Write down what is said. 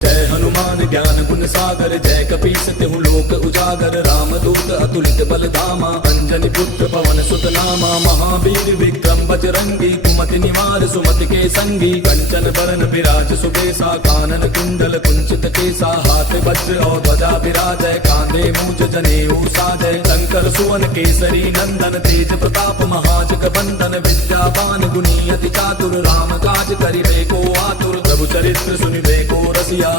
जय हनुमान ज्ञान गुण सागर, जय कपीस तिहु लोक उजागर। रामदूत अतुलित बल धामा, अंजनी पुत्र पवन सुत नामा। महावीर विक्रम बजरंगी, कुमति निवार सुमति के संगी। कंचन बरन विराज सुबेसा, कानन कुंडल कुंचित केसा। हाथ वज्र और ध्वजा विराजय, कांधे मूज जनेऊ साजय। शंकर सुवन केसरी नंदन, तेज प्रताप महाजग बंदन। विद्यावान गुणी अति चातुर, राम काज करिबे को आतुर। प्रभु चरित्र सुनिबे को रसिया।